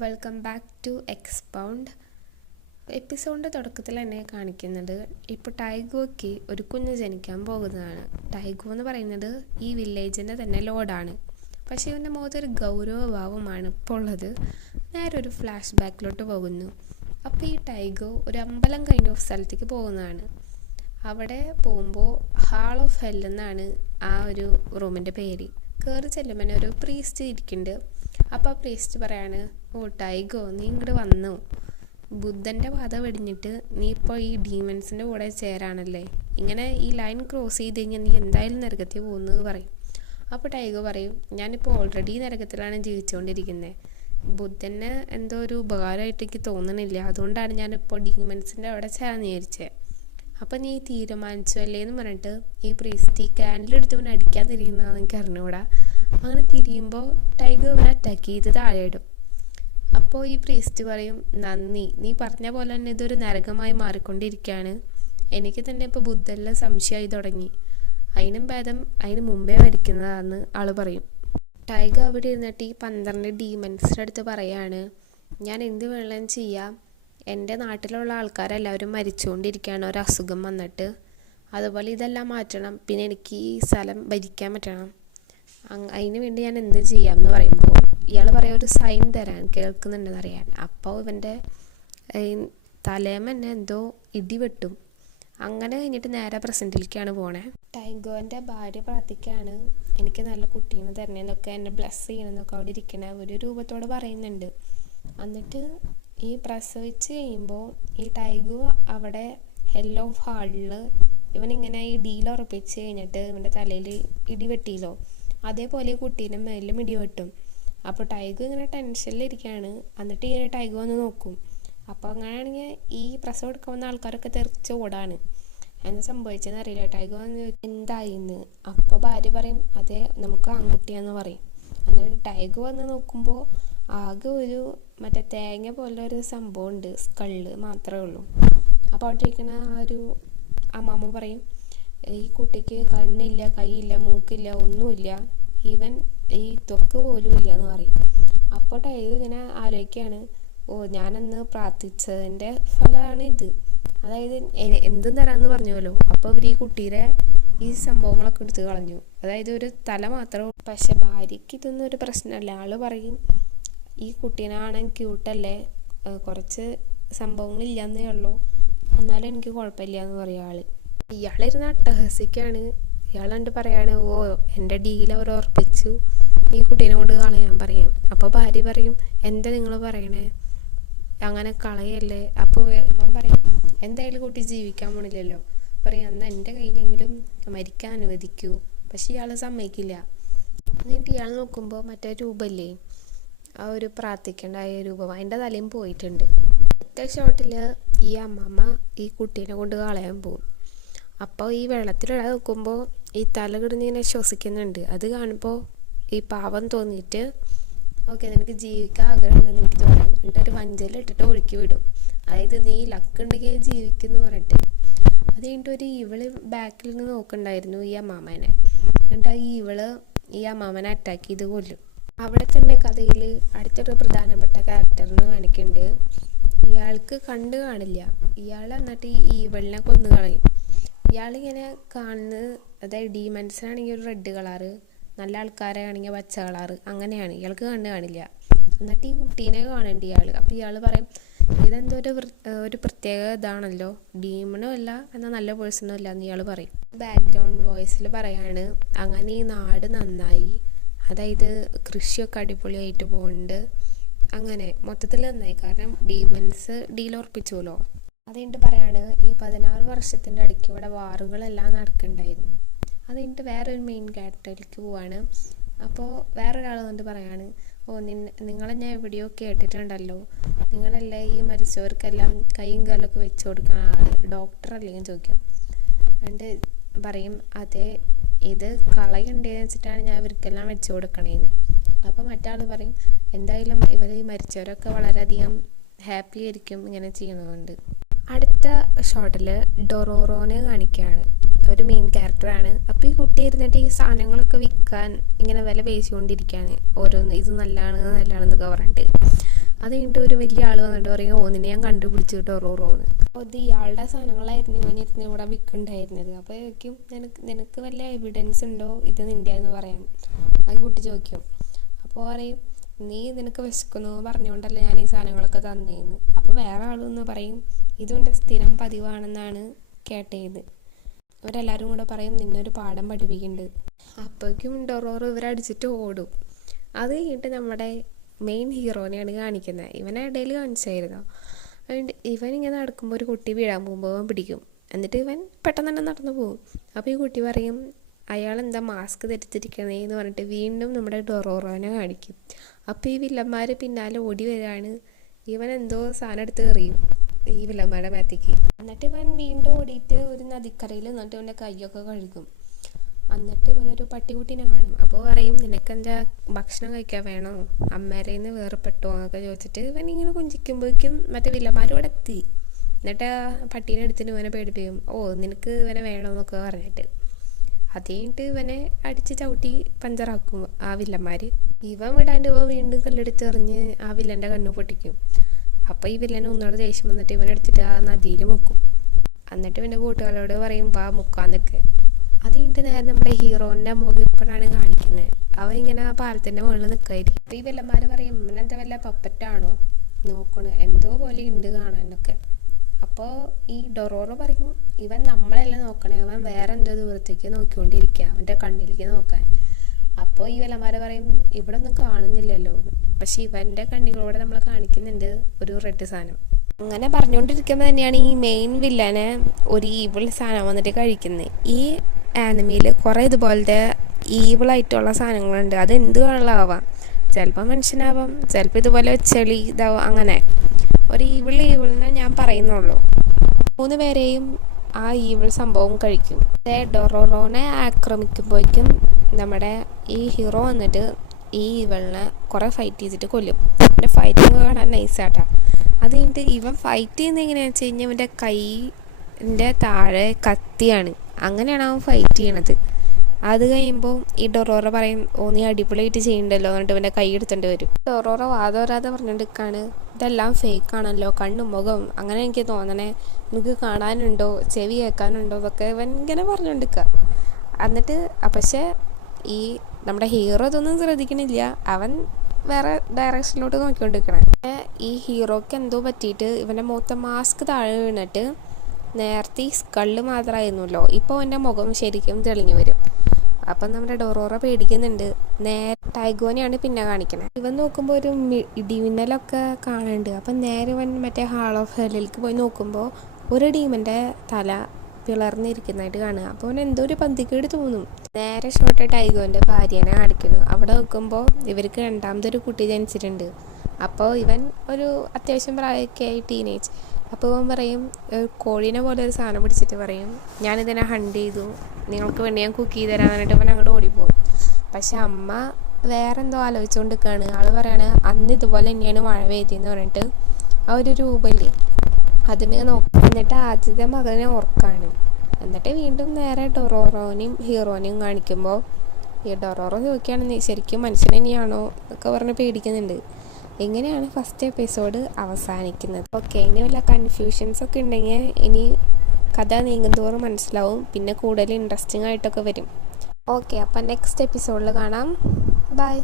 Welcome back to Expound. എപ്പിസോഡിൻ്റെ തുടക്കത്തിൽ തന്നെ കാണിക്കുന്നത് ഇപ്പോൾ ടൈഗോയ്ക്ക് ഒരു കുഞ്ഞ് ജനിക്കാൻ പോകുന്നതാണ്. ടൈഗോ എന്ന് പറയുന്നത് ഈ വില്ലേജിൻ്റെ തന്നെ ലോഡാണ്. പക്ഷേ ഇവൻ്റെ മുഖത്തൊരു ഗൗരവഭാവമാണ് ഇപ്പോൾ ഉള്ളത്. നേരെ ഒരു ഫ്ലാഷ് ബാക്കിലോട്ട് പോകുന്നു. അപ്പോൾ ഈ ടൈഗോ ഒരു അമ്പലം കൈൻഡ് ഓഫ് സ്ഥലത്തേക്ക് പോകുന്നതാണ്. അവിടെ പോകുമ്പോൾ ഹാൾ ഓഫ് ഹെൽ എന്നാണ് ആ ഒരു റൂമിൻ്റെ പേര്. കയറി ചെല്ലുമ്പോൾ ഒരു പ്രീസ്റ്റ് ഇരിക്കുന്നുണ്ട്. അപ്പോൾ ആ പ്രീസ്റ്റ് പറയാണ്, ഓ ടൈഗോ, നീ ഇങ്ങോട്ട് വന്നു, ബുദ്ധൻ്റെ പാത വെടിഞ്ഞിട്ട് നീ ഇപ്പോൾ ഈ ഡീമൻസിൻ്റെ കൂടെ ചേരാണല്ലേ, ഇങ്ങനെ ഈ ലൈൻ ക്രോസ് ചെയ്ത് കഴിഞ്ഞാൽ നീ എന്തായാലും നരകത്തിൽ പോകുന്നത് പറയും. അപ്പോൾ ടൈഗോ പറയും, ഞാനിപ്പോൾ ഓൾറെഡി നരകത്തിലാണ് ജീവിച്ചുകൊണ്ടിരിക്കുന്നത്, ബുദ്ധന് എന്തോ ഒരു ഉപകാരമായിട്ട് എനിക്ക് തോന്നണില്ല, അതുകൊണ്ടാണ് ഞാനിപ്പോൾ ഡീമൻസിൻ്റെ അവിടെ ചേരാൻ വിചാരിച്ചത്. അപ്പം നീ തീരുമാനിച്ചു അല്ലേ എന്ന് പറഞ്ഞിട്ട് ഈ പ്രീസ്റ്റ് ഈ ക്യാൻഡിലെടുത്ത് ഇവനെ അടിക്കാൻ തിരിയുന്നതാണെന്ന് എനിക്ക് അറിഞ്ഞുകൂടാ. അങ്ങനെ തിരിയുമ്പോൾ ടൈഗർ ഇവനെ അറ്റാക്ക് ചെയ്ത് താഴെ ഇടും. അപ്പോൾ ഈ പ്രീസ്റ്റ് പറയും, നന്ദി, നീ പറഞ്ഞ പോലെ തന്നെ ഇതൊരു നരകമായി മാറിക്കൊണ്ടിരിക്കുകയാണ്, എനിക്ക് തന്നെ ഇപ്പോൾ ബുദ്ധനിൽ സംശയമായി തുടങ്ങി, അതിനും ഭേദം അതിന് മുമ്പേ മരിക്കുന്നതാണെന്ന് ആൾ പറയും. ടൈഗർ അവിടെ ഇരുന്നിട്ട് ഈ 12 ഡീമൻസിൻ്റെ അടുത്ത് പറയാണ്, ഞാൻ എന്ത് വേണമെങ്കിലും ചെയ്യാം, എൻ്റെ നാട്ടിലുള്ള ആൾക്കാരെല്ലാവരും മരിച്ചുകൊണ്ടിരിക്കുകയാണ് ഒരു അസുഖം വന്നിട്ട്, അതുപോലെ ഇതെല്ലാം മാറ്റണം, പിന്നെ എനിക്ക് ഈ സ്ഥലം ഭരിക്കാൻ പറ്റണം, അതിന് വേണ്ടി ഞാൻ എന്ത് ചെയ്യാം എന്ന് പറയുമ്പോൾ ഇയാൾ പറയാം, ഒരു സൈൻ തരാൻ, കേൾക്കുന്നുണ്ടെന്ന് അറിയാൻ. അപ്പോൾ ഇവൻ്റെ തലേമ തന്നെ എന്തോ ഇടി വെട്ടും. അങ്ങനെ കഴിഞ്ഞിട്ട് നേരെ പ്രസൻറ്റിലേക്കാണ് പോണേ. ടൈഗോൻ്റെ ഭാര്യ പ്രാർത്ഥിക്കുകയാണ്, എനിക്ക് നല്ല കുട്ടീനെ തരണേന്നൊക്കെ, എന്നെ ബ്ലെസ് ചെയ്യണമെന്നൊക്കെ അവിടെ ഇരിക്കണ ഒരു രൂപത്തോട് പറയുന്നുണ്ട്. എന്നിട്ട് ഈ പ്രസവിച്ച് കഴിയുമ്പോൾ ഈ ടൈഗോ അവിടെ ഹെൽ ഓഫ് ഹാളിൽ ഇവനിങ്ങനെ ഈ ഡീൽ ഉറപ്പിച്ച് കഴിഞ്ഞിട്ട് ഇവൻ്റെ തലയിൽ ഇടി വെട്ടിയില്ലോ, അതേപോലെ കുട്ടീൻ്റെ മേലും ഇടി വെട്ടും. അപ്പോൾ ടൈഗോ ഇങ്ങനെ ടെൻഷനിലിരിക്കുകയാണ്. എന്നിട്ട് ഇങ്ങനെ ടൈഗോ വന്ന് നോക്കും. അപ്പോൾ അങ്ങനെയാണെങ്കിൽ ഈ പ്രസവം എടുക്കാൻ വന്ന ആൾക്കാരൊക്കെ തെറിച്ച് ഓടാണ്. എന്താ സംഭവിച്ചതെന്ന് അറിയില്ല. ടൈഗോ വന്ന് എന്തായിന്ന്. അപ്പോൾ ഭാര്യ പറയും, അതെ നമുക്ക് ആൺകുട്ടിയാന്ന് പറയും. എന്നിട്ട് ടൈഗോ വന്ന് നോക്കുമ്പോൾ ആകെ ഒരു മറ്റേ തേങ്ങ പോലെ ഒരു സംഭവം ഉണ്ട്, സ്കള്ള് മാത്രമേ ഉള്ളൂ. അപ്പോൾ അവിടെ ഇരിക്കുന്ന ആ ഒരു അമ്മാമ്മ പറയും, ഈ കുട്ടിക്ക് കണ്ണില്ല, കൈയില്ല, മൂക്കില്ല, ഒന്നുമില്ല, ഈവൻ ഈ ത്വക്ക് പോലും ഇല്ല എന്ന് പറയും. അപ്പോൾ ടൈഗർ ഇങ്ങനെ ആലോചിക്കുകയാണ്, ഓ ഞാനന്ന് പ്രാർത്ഥിച്ചതിൻ്റെ ഫലമാണ് ഇത്, അതായത് എന്തും തരാമെന്ന് പറഞ്ഞുവല്ലോ. അപ്പോൾ ഇവർ ഈ കുട്ടിയുടെ ഈ സംഭവങ്ങളൊക്കെ എടുത്ത് കളഞ്ഞു, അതായത് ഒരു തല മാത്രമേ. പക്ഷെ ഭാര്യയ്ക്ക് ഇതൊന്നും ഒരു പ്രശ്നമല്ല. ആൾ പറയും, ഈ കുട്ടീനാണെങ്കിൽ ക്യൂട്ടല്ലേ, കുറച്ച് സംഭവങ്ങളില്ലെന്നേ ഉള്ളൂ, എന്നാലും എനിക്ക് കുഴപ്പമില്ല എന്ന് പറയും ആൾ. ഇയാളിരുന്ന് അട്ടഹസിക്കാണ്. ഇയാൾ കണ്ട് പറയാണ്, ഓ എൻ്റെ ഡീൽ അവർ ഉറപ്പിച്ചു, ഈ കുട്ടീനെ കൊണ്ട് കളയാൻ പറയാം. അപ്പോൾ ഭാര്യ പറയും, എന്താ നിങ്ങൾ പറയണേ, അങ്ങനെ കളയല്ലേ. അപ്പോൾ ഇവൻ പറയും, എന്തായാലും കുട്ടി ജീവിക്കാൻ പോണില്ലല്ലോ, പറയും എന്നാൽ എൻ്റെ കയ്യിലെങ്കിലും മരിക്കാൻ അനുവദിക്കൂ. പക്ഷെ ഇയാൾ സമ്മതിക്കില്ല. എന്നിട്ട് ഇയാൾ നോക്കുമ്പോൾ മറ്റേ രൂപല്ലേ, ആ ഒരു പ്രാർത്ഥിക്കേണ്ടായ രൂപം, അതിൻ്റെ തലയും പോയിട്ടുണ്ട്. ഒറ്റ ഷോട്ടിൽ ഈ അമ്മമ്മ ഈ കുട്ടീനെ കൊണ്ട് കളയാൻ പോകും. അപ്പോൾ ഈ വെള്ളത്തിലിടാൻ നോക്കുമ്പോൾ ഈ തല കിടന്നിങ്ങനെ ശ്വസിക്കുന്നുണ്ട്. അത് കാണുമ്പോൾ ഈ പാവം തോന്നിയിട്ട്, ഓക്കെ നിനക്ക് ജീവിക്കാൻ ആഗ്രഹമുണ്ടെന്ന് എനിക്ക് തോന്നുന്നു, എന്നിട്ട് ഒരു വഞ്ചലിട്ടിട്ട് ഒഴുക്കി വിടും. അതായത് നീ ലക്ക് ഉണ്ടെങ്കിൽ ജീവിക്കുമെന്ന് പറഞ്ഞിട്ട്. അത് കഴിഞ്ഞിട്ട് ഒരു ഇവള് ബാക്കിൽ നിന്ന് നോക്കണ്ടായിരുന്നു ഈ അമ്മാമനെ. എന്നിട്ട് ഈ ഇവള് ഈ അമ്മാമനെ അറ്റാക്ക് ചെയ്ത് കൊല്ലും. അവിടെ തന്നെ കഥയിൽ അടുത്തൊരു പ്രധാനപ്പെട്ട ക്യാരക്ടറിനെ കാണിക്കുന്നുണ്ട്. ഇയാൾക്ക് കണ്ടു കാണില്ല. ഇയാൾ എന്നിട്ട് ഈ ഇവളിനെ കൊന്നു കളയും. ഇയാളിങ്ങനെ കാണുന്നത്, അതായത് ഡീമൻസിനാണെങ്കിൽ ഒരു റെഡ് കളറ്, നല്ല ആൾക്കാരെ ആണെങ്കിൽ പച്ച കളറ്, അങ്ങനെയാണ്. ഇയാൾക്ക് കണ്ടു കാണില്ല. എന്നിട്ട് ഈ കുട്ടീനെ കാണേണ്ട ഇയാൾ. അപ്പോൾ ഇയാൾ പറയും, ഇതെന്തോ ഒരു പ്രത്യേക ഇതാണല്ലോ, ഡീമണും അല്ല എന്നാൽ നല്ല പേഴ്സണും അല്ല എന്ന് ഇയാൾ പറയും. ബാക്ക്ഗ്രൗണ്ട് വോയിസിൽ പറയാണ്, അങ്ങനെ ഈ നാട് നന്നായി, അതായത് കൃഷിയൊക്കെ അടിപൊളിയായിട്ട് പോകുന്നുണ്ട്, അങ്ങനെ മൊത്തത്തിൽ നന്നായി, കാരണം ഡീമൻസ് ഡീൽ ഉറപ്പിച്ചുല്ലോ. അത് കഴിഞ്ഞിട്ട് പറയാണ്, ഈ 16 വർഷത്തിൻ്റെ ഇടയ്ക്ക് ഇവിടെ വാറുകളെല്ലാം നടക്കുന്നുണ്ടായിരുന്നു. അത് കഴിഞ്ഞിട്ട് വേറൊരു മെയിൻ ക്യാരക്ടറിലേക്ക് പോവാണ്. അപ്പോൾ വേറൊരാൾ വന്നിട്ട് പറയാണ്, ഓ നിങ്ങളെ ഞാൻ എവിടെയോ കേട്ടിട്ടുണ്ടല്ലോ, നിങ്ങളല്ലേ ഈ മരിച്ചവർക്കെല്ലാം കൈയും കാലൊക്കെ വെച്ച് കൊടുക്കുന്ന ആൾ, ഡോക്ടർ അല്ലെങ്കിൽ ചോദിക്കും. എന്നിട്ട് പറയും, അതെ ഇത് കളയുണ്ടേന്ന് വെച്ചിട്ടാണ് ഞാൻ ഇവർക്കെല്ലാം വെച്ച് കൊടുക്കണേന്ന്. അപ്പോൾ മറ്റാൾ പറയും, എന്തായാലും ഇവർ ഈ മരിച്ചവരൊക്കെ വളരെയധികം ഹാപ്പി ആയിരിക്കും ഇങ്ങനെ ചെയ്യണതുകൊണ്ട്. അടുത്ത ഷോട്ടിൽ ഡൊറോറോനെ കാണിക്കുകയാണ്, ഒരു മെയിൻ ക്യാരക്ടറാണ്. അപ്പോൾ ഈ കുട്ടി ഇരുന്നിട്ട് ഈ സാധനങ്ങളൊക്കെ വിൽക്കാൻ ഇങ്ങനെ വില പേശിക്കൊണ്ടിരിക്കുകയാണ്, ഓരോന്ന് ഇത് നല്ലതാണെന്നൊക്കെ പറഞ്ഞിട്ട്. അത് കഴിഞ്ഞിട്ട് ഒരു വലിയ ആൾ വന്നിട്ട് പറയും ഓന്നിനെ ഞാൻ കണ്ടുപിടിച്ചു ഡൊറോറോന്ന്. അപ്പോൾ ഇത് ഇയാളുടെ സാധനങ്ങളായിരുന്നു ഇവനിരുന്ന് ഇവിടെ വിൽക്കുന്നുണ്ടായിരുന്നത്. അപ്പോൾ ചോദിക്കും നിനക്ക് വല്ല എവിഡൻസ് ഉണ്ടോ ഇത് നിൻ്റെ എന്ന് പറയാൻ. ആ കുട്ടി ചോദിക്കും. അപ്പോൾ പറയും നിനക്ക് വിശക്കുന്നു പറഞ്ഞുകൊണ്ടല്ല ഞാൻ ഈ സാധനങ്ങളൊക്കെ തന്നേന്ന്. അപ്പോൾ വേറെ ആളൊന്ന് പറയും ഇതുകൊണ്ട് സ്ഥിരം പതിവാണെന്നാണ് കേട്ടത്. ഇവരെല്ലാവരും കൂടെ പറയും നിന്നൊരു പാഠം പഠിപ്പിക്കുന്നുണ്ട്. അപ്പോഴേക്കും ഡൊറോറോ ഇവരടിച്ചിട്ട് ഓടും. അത് കഴിഞ്ഞിട്ട് നമ്മുടെ മെയിൻ ഹീറോനെയാണ് കാണിക്കുന്നത്. ഇവനെ ഇടയിൽ കാണിച്ചായിരുന്നു. അതുകൊണ്ട് ഇവൻ ഇങ്ങനെ നടക്കുമ്പോൾ ഒരു കുട്ടി വീഴാൻ പോകുമ്പോൾ അവൻ പിടിക്കും. എന്നിട്ട് ഇവൻ പെട്ടെന്ന് തന്നെ നടന്നു പോകും. അപ്പോൾ ഈ കുട്ടി പറയും അയാൾ എന്താ മാസ്ക് ധരിച്ചിരിക്കണേ എന്ന് പറഞ്ഞിട്ട് വീണ്ടും നമ്മുടെ ഡൊറോറോനെ കാണിക്കും. അപ്പോൾ ഈ വില്ലന്മാർ പിന്നാലെ ഓടി വരികയാണ്. ഇവൻ എന്തോ സാധനം എടുത്ത് എറിയും ഈ വില്ലന്മാരുടെ മേത്തേക്ക്. എന്നിട്ട് ഇവൻ വീണ്ടും ഓടിയിട്ട് ഒരു നദിക്കരയിൽ നിന്നിട്ട് ഇവൻ്റെ കൈയൊക്കെ കഴുകും. എന്നിട്ട് ഇവനൊരു പട്ടിക്കുട്ടീനെ കാണും. അപ്പോൾ പറയും നിനക്കെന്താ ഭക്ഷണം കഴിക്കാൻ വേണോ, അമ്മേരെ നിന്ന് വേർപ്പെട്ടോ എന്നൊക്കെ ചോദിച്ചിട്ട് ഇവൻ ഇങ്ങനെ കുഞ്ചിക്കുമ്പോഴേക്കും മറ്റേ വില്ലന്മാരോടെ എത്തി. എന്നിട്ട് ആ പട്ടീനെ എടുത്തിട്ട് ഇവനെ പേടിപ്പിക്കും. നിനക്ക് ഇവനെ വേണമെന്നൊക്കെ പറഞ്ഞിട്ട് അത് കഴിഞ്ഞിട്ട് ഇവനെ അടിച്ച് ചവിട്ടി പഞ്ചറാക്കും ആ വില്ലന്മാർ. ഇവൻ വിടാണ്ട് ഇവൻ വീണ്ടും കല്ലെടുത്ത് എറിഞ്ഞ് ആ വില്ലൻ്റെ കണ്ണു പൊട്ടിക്കും. അപ്പോൾ ഈ വില്ലനെ ഒന്നുകൂടെ ദേഷ്യം വന്നിട്ട് ഇവനെടുത്തിട്ട് ആ നദിയിൽ മുക്കും. എന്നിട്ട് ഇവൻ്റെ കൂട്ടുകാരോട് പറയും മുക്കാന്നൊക്കെ. അത് കഴിഞ്ഞിട്ട് നേരെ നമ്മുടെ ഹീറോൻ്റെ മുഖം ഇപ്പോഴാണ് കാണിക്കുന്നത്. അവൻ ഇങ്ങനെ ആ പാലത്തിൻ്റെ മുകളിൽ നിൽക്കുമായിരിക്കും. അപ്പോൾ ഈ വില്ലന്മാർ പറയും ഇവനെന്താ വല്ല പപ്പറ്റാണോ നോക്കണ്, എന്തോ പോലെ ഉണ്ട് കാണാനൊക്കെ. അപ്പോൾ ഈ ഡൊറോറോ പറയും ഇവൻ നമ്മളെല്ലാം നോക്കണേ, അവൻ വേറെ എന്തോ ദൂരത്തേക്ക് നോക്കിക്കൊണ്ടിരിക്കുക അവൻ്റെ കണ്ണിലേക്ക് നോക്കാൻ. അപ്പോൾ ഈ വില്ലന്മാർ പറയും ഇവിടെ ഒന്നും കാണുന്നില്ലല്ലോ, പക്ഷെ ഇവൻ്റെ കണ്ണികളോടെ നമ്മൾ കാണിക്കുന്നുണ്ട് ഒരു റെഡ് സാധനം. അങ്ങനെ പറഞ്ഞുകൊണ്ടിരിക്കുമ്പോൾ തന്നെയാണ് ഈ മെയിൻ വില്ലനെ ഒരു ഈവിൾ സാധനം വന്നിട്ട് കഴിക്കുന്നത്. ഈ ആനിമയിൽ കുറേ ഇതുപോലത്തെ ഈവിളായിട്ടുള്ള സാധനങ്ങളുണ്ട്. അത് എന്ത് വെള്ളമാവാം, ചിലപ്പോൾ മനുഷ്യനാവാം, ചിലപ്പോൾ ഇതുപോലെ ചെളി ഇതാവാം. അങ്ങനെ ഒരു ഈവിളിനെ ഞാൻ പറയുന്നുള്ളൂ. 3 പേരെയും ആ ഈവിൾ സംഭവം കഴിക്കും. ഡൊറോറോനെ ആക്രമിക്കുമ്പോഴേക്കും നമ്മുടെ ഈ ഹീറോ വന്നിട്ട് ഈ ഈവിളിനെ കുറേ ഫൈറ്റ് ചെയ്തിട്ട് കൊല്ലും. അവൻ്റെ ഫൈറ്റിങ് കാണാൻ നൈസാട്ടാ. അത് കഴിഞ്ഞിട്ട് ഇവൻ ഫൈറ്റ് ചെയ്യുന്നത് എങ്ങനെയാണെന്ന് വെച്ച് കഴിഞ്ഞാൽ അവൻ്റെ കൈൻ്റെ താഴെ കത്തിയാണ്. അങ്ങനെയാണ് അവൻ ഫൈറ്റ് ചെയ്യണത്. അത് കഴിയുമ്പോൾ ഈ ഡൊറോറോ പറയും നീ അടിപൊളിയായിട്ട് ചെയ്യണ്ടല്ലോ എന്നിട്ട് ഇവൻ്റെ കൈ എടുത്തേണ്ടി വരും. ഡൊറോറോ വാദോരാതെ പറഞ്ഞിട്ട് ഇതെല്ലാം ഫേക്കാണല്ലോ, കണ്ണും മുഖം അങ്ങനെ എനിക്ക് തോന്നണേ, എനിക്ക് കാണാനുണ്ടോ ചെവി കേൾക്കാനുണ്ടോ എന്നൊക്കെ ഇവൻ ഇങ്ങനെ പറഞ്ഞുകൊണ്ടിരിക്കുക. എന്നിട്ട് പക്ഷേ ഈ നമ്മുടെ ഹീറോ ഇതൊന്നും ശ്രദ്ധിക്കണില്ല. അവൻ വേറെ ഡയറക്ഷനിലോട്ട് നോക്കിക്കൊണ്ടിരിക്കണേ. ഈ ഹീറോയ്ക്ക് എന്തോ പറ്റിയിട്ട് ഇവൻ്റെ മുഖത്തെ മാസ്ക് താഴെ വീണിട്ട് നേരത്തെ ഈ സ്കള്ള് മാത്രമായിരുന്നല്ലോ, ഇപ്പോൾ അവൻ്റെ മുഖം ശരിക്കും തെളിഞ്ഞു വരും. അപ്പം നമ്മുടെ ഡൊറോറോ പേടിക്കുന്നുണ്ട്. നേരെ ടൈഗോനെയാണ് പിന്നെ കാണിക്കണത്. ഇവൻ നോക്കുമ്പോൾ ഒരു ഇടിമിന്നലൊക്കെ കാണുന്നുണ്ട്. അപ്പം നേരെ ഇവൻ മറ്റേ ഹാൾ ഓഫ് ഹെല്ലിലേക്ക് പോയി നോക്കുമ്പോൾ ഒരു ഡീമൻ്റെ തല പിളർന്നിരിക്കുന്നതായിട്ട് കാണുക. അപ്പോൾ അവൻ എന്തോ ഒരു പന്തിക്കേട് തോന്നും. നേരെ ഷോട്ട് ടൈഗോൻ്റെ ഭാര്യനെ കാണിക്കുന്നു. അവിടെ നോക്കുമ്പോൾ ഇവർക്ക് രണ്ടാമതൊരു കുട്ടി ജനിച്ചിട്ടുണ്ട്. അപ്പോൾ ഇവൻ ഒരു അത്യാവശ്യം പ്രായമൊക്കെ ആയി ടീനേജ്. അപ്പോൾ ഇവൻ പറയും കോഴീനെ പോലെ ഒരു സാധനം പിടിച്ചിട്ട് പറയും ഞാനിതിനെ ഹണ്ട് ചെയ്തു, നിങ്ങൾക്ക് വേണ്ടി ഞാൻ കുക്ക് ചെയ്ത് തരാൻ പറഞ്ഞിട്ട് ഇവൻ അങ്ങോട്ട് ഓടിപ്പോകും. പക്ഷെ അമ്മ വേറെ എന്തോ ആലോചിച്ചുകൊണ്ട് നിൽക്കുകയാണ്. ആൾ പറയാണ് അന്ന് ഇതുപോലെ തന്നെയാണ് മഴ പെയ്തെന്ന് പറഞ്ഞിട്ട് ആ ഒരു രൂപല്ലേ അതിനെ നോക്കും. എന്നിട്ട് ആദ്യത്തെ മകനെ ഓർക്കാണ്. എന്നിട്ട് വീണ്ടും നേരെ ഡൊറോറോനെയും ഹീറോനെയും കാണിക്കുമ്പോൾ ഈ ഡൊറോറോ ചോദിക്കുകയാണ് ശരിക്കും മനുഷ്യൻ തന്നെയാണോ എന്നൊക്കെ പറഞ്ഞ് പേടിക്കുന്നുണ്ട്. എങ്ങനെയാണ് ഫസ്റ്റ് എപ്പിസോഡ് അവസാനിക്കുന്നത്. ഓക്കെ, ഇനി വല്ല കൺഫ്യൂഷൻസ് ഒക്കെ ഉണ്ടെങ്കിൽ ഇനി കഥ നീങ്ങുന്തോറും മനസ്സിലാവും, പിന്നെ കൂടുതൽ ഇൻട്രസ്റ്റിംഗ് ആയിട്ടൊക്കെ വരും. ഓക്കെ, അപ്പം നെക്സ്റ്റ് എപ്പിസോഡിൽ കാണാം. ബൈ.